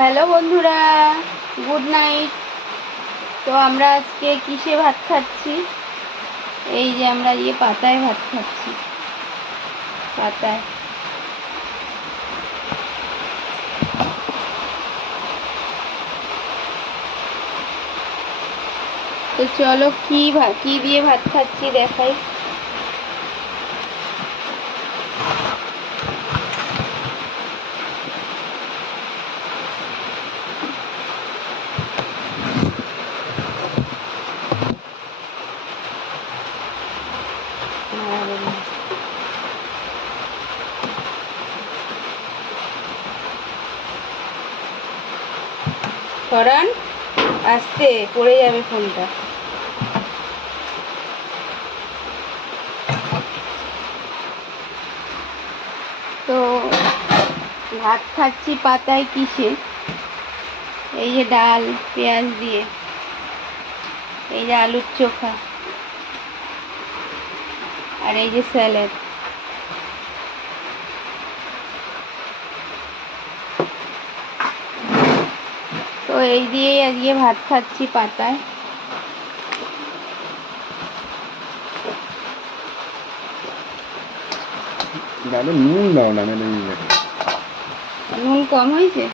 Hello বন্ধুরা, good night. তো আমরা আজকে কিসে ভাত খাচ্ছি? এই যে আমরা পাতায় ভাত খাচ্ছি, পাতায়। তো চলো কি দিয়ে ভাত খাচ্ছি দেখাই। সরান, আস্তে পড়ে যাবে ফোনটা। তো ভাত খাচ্ছি পাতায় কিসে? এই যে ডাল পেঁয়াজ দিয়ে, এই যে আলুর চোখা, আর এই যে স্যালাড। তো এই দিয়েই আজকে ভাত খাচ্ছি পাতায়। নুন দাও না, নুন কম হয়েছে।